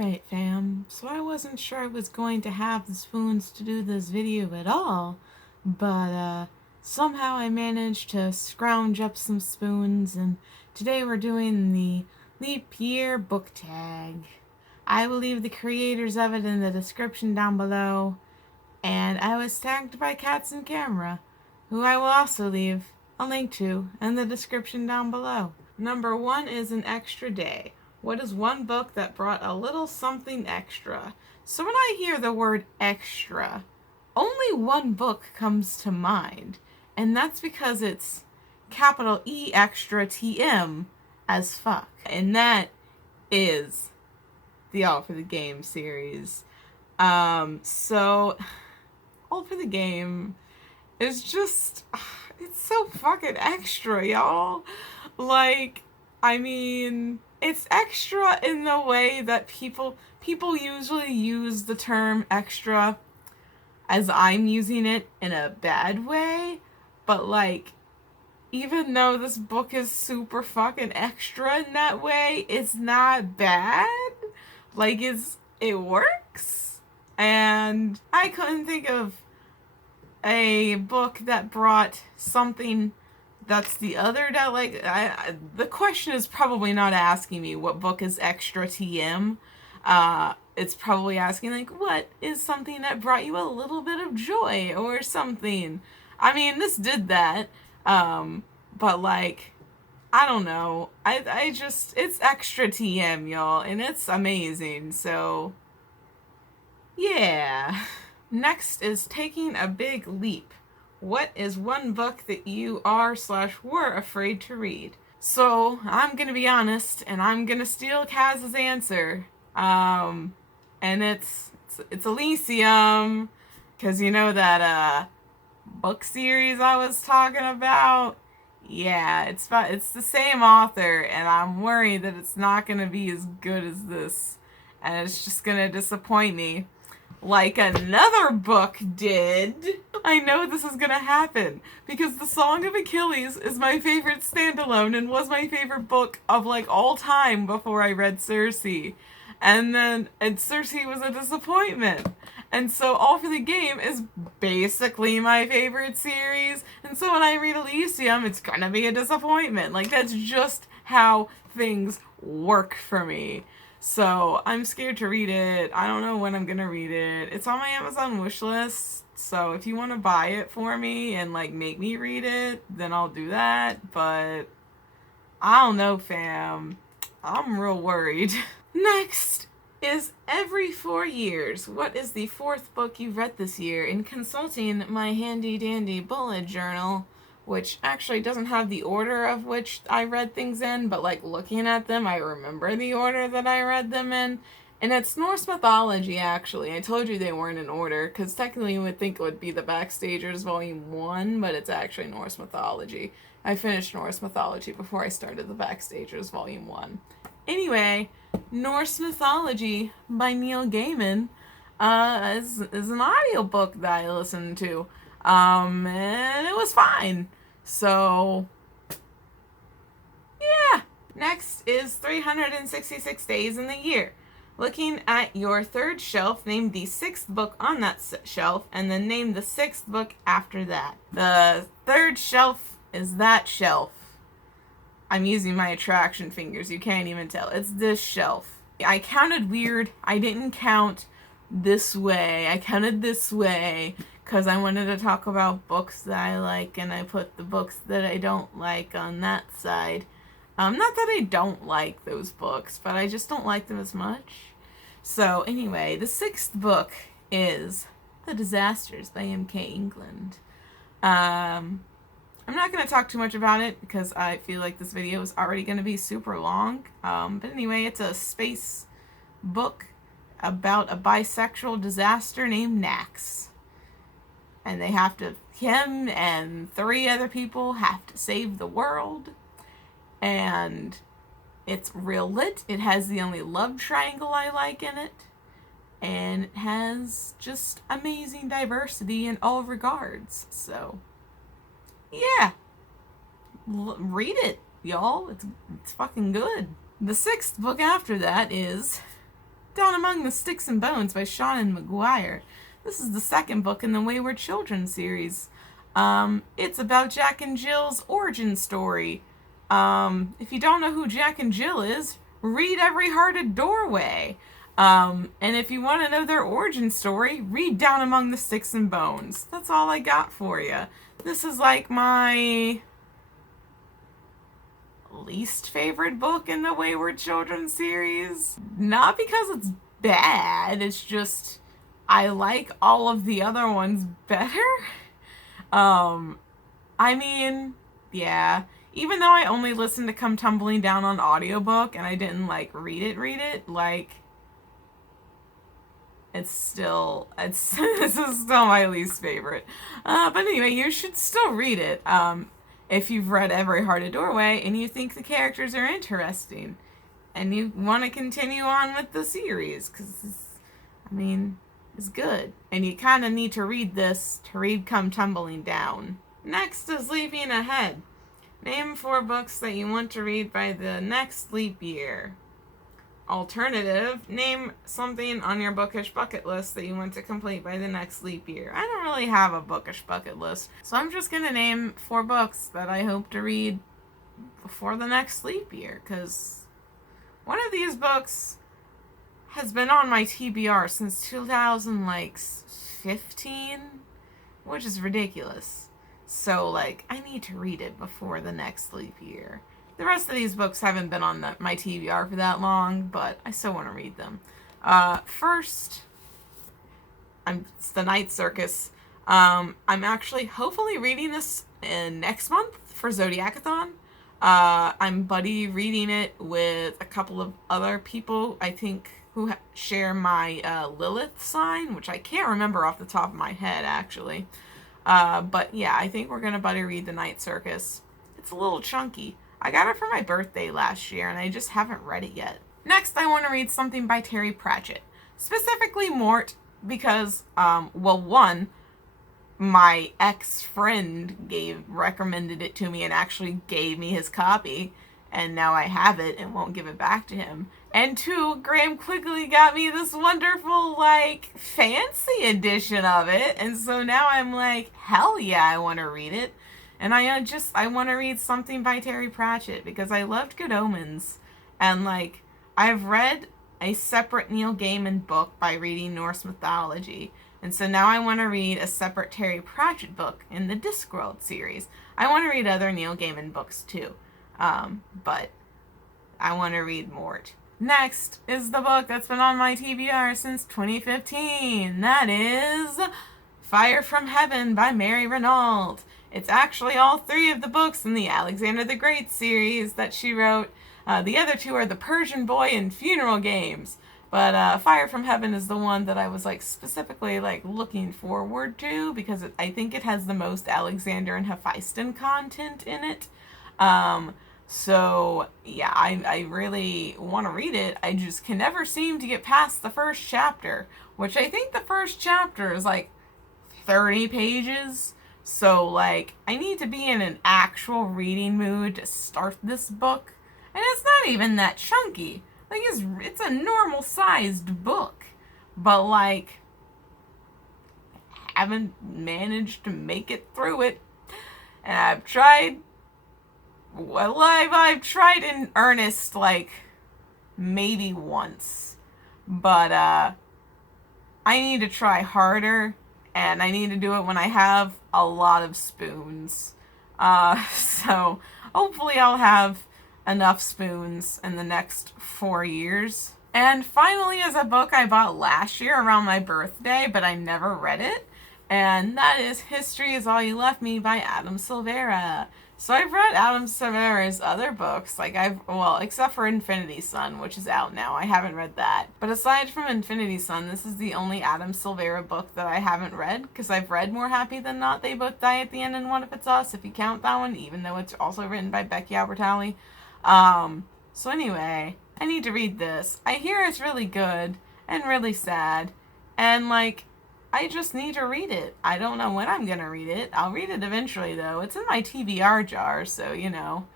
Alright fam, so I wasn't sure I was going to have the spoons to do this video at all, but somehow I managed to scrounge up some spoons, and today we're doing the Leap Year book tag. I will leave the creators of it in the description down below, and I was tagged by Cats and Camera, who I will also leave a link to in the description down below. Number 1 is An Extra Day. What is one book that brought a little something extra? So when I hear the word extra, only one book comes to mind, and that's because it's capital E extra TM as fuck. And that is the All for the Game series. So All for the Game is just, it's so fucking extra, y'all. Like, I mean, it's extra in the way that people usually use the term extra as I'm using it in a bad way, but like, even though this book is super fucking extra in that way, it's not bad. Like, it works. And I couldn't think of a book that brought something that's the other that, like, the question is probably not asking me what book is extra TM. It's probably asking, like, what is something that brought you a little bit of joy or something. I mean, this did that, but, like, I don't know. I just, it's extra TM, y'all, and it's amazing, so, yeah. Next is Taking a Big Leap. What is one book that you are/were afraid to read? So, I'm gonna be honest, and I'm gonna steal Kaz's answer. And it's Elysium, because you know that, book series I was talking about? Yeah, it's the same author, and I'm worried that it's not gonna be as good as this, and it's just gonna disappoint me. Like another book did. I know this is gonna happen because The Song of Achilles is my favorite standalone and was my favorite book of like all time before I read Circe. And Circe was a disappointment. And so All for the Game is basically my favorite series. And so when I read Elysium, it's gonna be a disappointment. Like, that's just how things work for me. So, I'm scared to read it. I don't know when I'm gonna read it. It's on my Amazon wish list, so if you want to buy it for me and, like, make me read it, then I'll do that, but I don't know, fam. I'm real worried. Next is Every 4 Years. What is the 4th book you've read this year? In consulting my handy-dandy bullet journal, which actually doesn't have the order of which I read things in, but like looking at them, I remember the order that I read them in. And it's Norse mythology, actually. I told you they weren't in order, because technically you would think it would be the Backstagers Volume 1, but it's actually Norse mythology. I finished Norse mythology before I started the Backstagers Volume 1. Anyway, Norse mythology by Neil Gaiman is an audiobook that I listened to. And it was fine. So, yeah. Next is 366 Days in the Year. Looking at your 3rd shelf, name the 6th book on that shelf, and then name the 6th book after that. The 3rd shelf is that shelf. I'm using my attraction fingers, you can't even tell. It's this shelf. I counted weird. I didn't count this way. I counted this way because I wanted to talk about books that I like, and I put the books that I don't like on that side. Not that I don't like those books, but I just don't like them as much. So anyway, the 6th book is The Disasters by M.K. England. I'm not going to talk too much about it because I feel like this video is already going to be super long. But anyway, it's a space book about a bisexual disaster named Nax. And him and 3 other people have to save the world. And it's real lit. It has the only love triangle I like in it. And it has just amazing diversity in all regards. So, yeah. Read it, y'all. It's fucking good. The 6th book after that is Down Among the Sticks and Bones by Seanan McGuire. This is the second book in the Wayward Children series. It's about Jack and Jill's origin story. If you don't know who Jack and Jill is, read Every Hearted Doorway. And if you want to know their origin story, read Down Among the Sticks and Bones. That's all I got for you. This is like my least favorite book in the Wayward Children series. Not because it's bad, it's just I like all of the other ones better. I mean, yeah. Even though I only listened to Come Tumbling Down on audiobook and I didn't like read it, like it's this is still my least favorite. But anyway, you should still read it. If you've read Every Hearted Doorway and you think the characters are interesting and you want to continue on with the series, because it's good. And you kind of need to read this to read Come Tumbling Down. Next is Leaping Ahead. Name 4 books that you want to read by the next leap year. Alternative, name something on your bookish bucket list that you want to complete by the next leap year. I don't really have a bookish bucket list, so I'm just going to name 4 books that I hope to read before the next leap year, because one of these books has been on my TBR since 2015, which is ridiculous. So, I need to read it before the next leap year. The rest of these books haven't been on my TBR for that long, but I still want to read them. First, it's The Night Circus. I'm actually hopefully reading this next month for Zodiacathon. I'm buddy reading it with a couple of other people, I think, who share my Lilith sign, which I can't remember off the top of my head, actually. But yeah, I think we're going to buddy read The Night Circus. It's a little chunky. I got it for my birthday last year, and I just haven't read it yet. Next, I want to read something by Terry Pratchett. Specifically Mort, because, one, my ex-friend recommended it to me and actually gave me his copy, and now I have it and won't give it back to him. And 2, Graham Quigley got me this wonderful, fancy edition of it, and so now I'm like, hell yeah, I want to read it. And I want to read something by Terry Pratchett, because I loved Good Omens. And, I've read a separate Neil Gaiman book by reading Norse mythology. And so now I want to read a separate Terry Pratchett book in the Discworld series. I want to read other Neil Gaiman books, too. But I want to read Mort. Next is the book that's been on my TBR since 2015. That is Fire from Heaven by Mary Renault. It's actually all 3 of the books in the Alexander the Great series that she wrote. The other 2 are The Persian Boy and Funeral Games. But Fire from Heaven is the one that I was specifically looking forward to, because I think it has the most Alexander and Hephaestion content in it. So yeah, I really want to read it. I just can never seem to get past the first chapter, which I think the first chapter is 30 pages. So, I need to be in an actual reading mood to start this book. And it's not even that chunky. It's a normal-sized book. But, haven't managed to make it through it. And I've tried in earnest, maybe once. But, I need to try harder. And I need to do it when I have a lot of spoons. So hopefully I'll have enough spoons in the next 4 years. And finally is a book I bought last year around my birthday, but I never read it. And that is History Is All You Left Me by Adam Silvera. So I've read Adam Silvera's other books, except for Infinity Sun, which is out now. I haven't read that. But aside from Infinity Sun, this is the only Adam Silvera book that I haven't read, because I've read More Happy Than Not, They Both Die at the End, and What If It's Us, if you count that one, even though it's also written by Becky Albertalli. So anyway, I need to read this. I hear it's really good, and really sad, and I just need to read it. I don't know when I'm going to read it. I'll read it eventually, though. It's in my TBR jar, so, I'll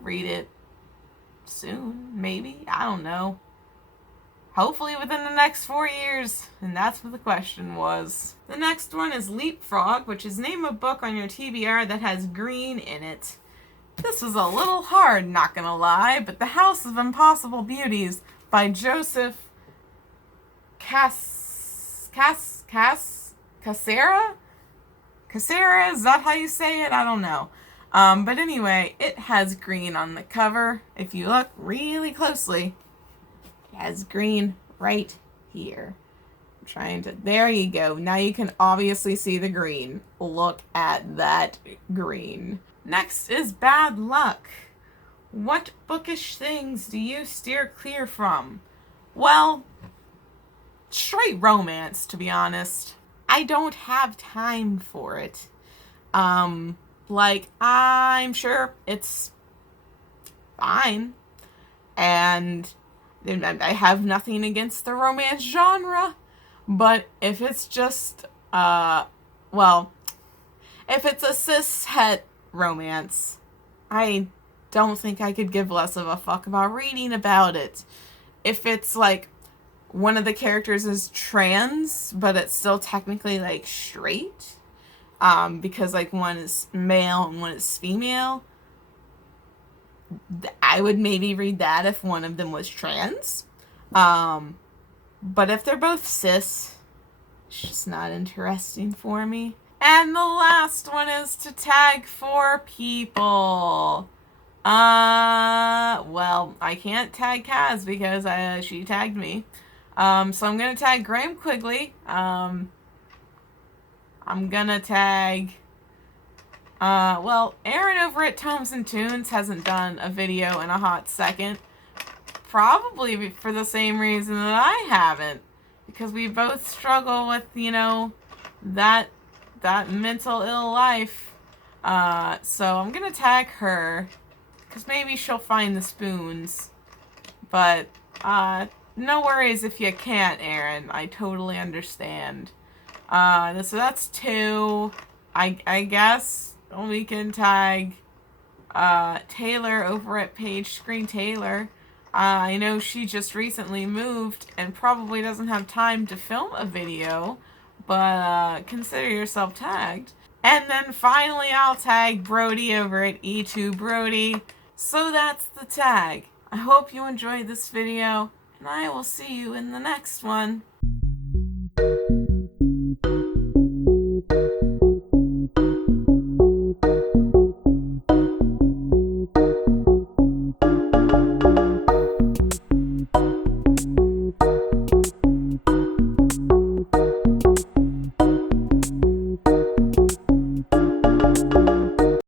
read it soon, maybe. I don't know. Hopefully within the next 4 years. And that's what the question was. The next one is Leapfrog, which is name a book on your TBR that has green in it. This was a little hard, not gonna lie, but The House of Impossible Beauties by Joseph Cassera? Cassera? Is that how you say it? I don't know. But anyway, it has green on the cover. If you look really closely, it has green right here. I'm trying to... There you go. Now you can obviously see the green. Look at that green. Next is Bad Luck. What bookish things do you steer clear from? Well, straight romance, to be honest. I don't have time for it. Like, I'm sure it's fine. And I have nothing against the romance genre. But if it's just, well, if it's a cis-het romance, I don't think I could give less of a fuck about reading about it. If it's like one of the characters is trans, but it's still technically like straight, because like one is male and one is female, I would maybe read that if one of them was trans. But if they're both cis, it's just not interesting for me. And the last one is to tag 4 people. Well, I can't tag Kaz because she tagged me. So I'm gonna tag Graham Quigley. I'm gonna tag... well, Aaron over at Tomes and Tunes hasn't done a video in a hot second. Probably for the same reason that I haven't. Because we both struggle with, you know, that mental ill life. So I'm gonna tag her. Because maybe she'll find the spoons. But, no worries if you can't, Aaron. I totally understand. So that's 2. I guess we can tag Taylor over at Page Screen Taylor. I know she just recently moved and probably doesn't have time to film a video, but consider yourself tagged. And then finally I'll tag Brody over at E2 Brody. So that's the tag. I hope you enjoyed this video, and I will see you in the next one.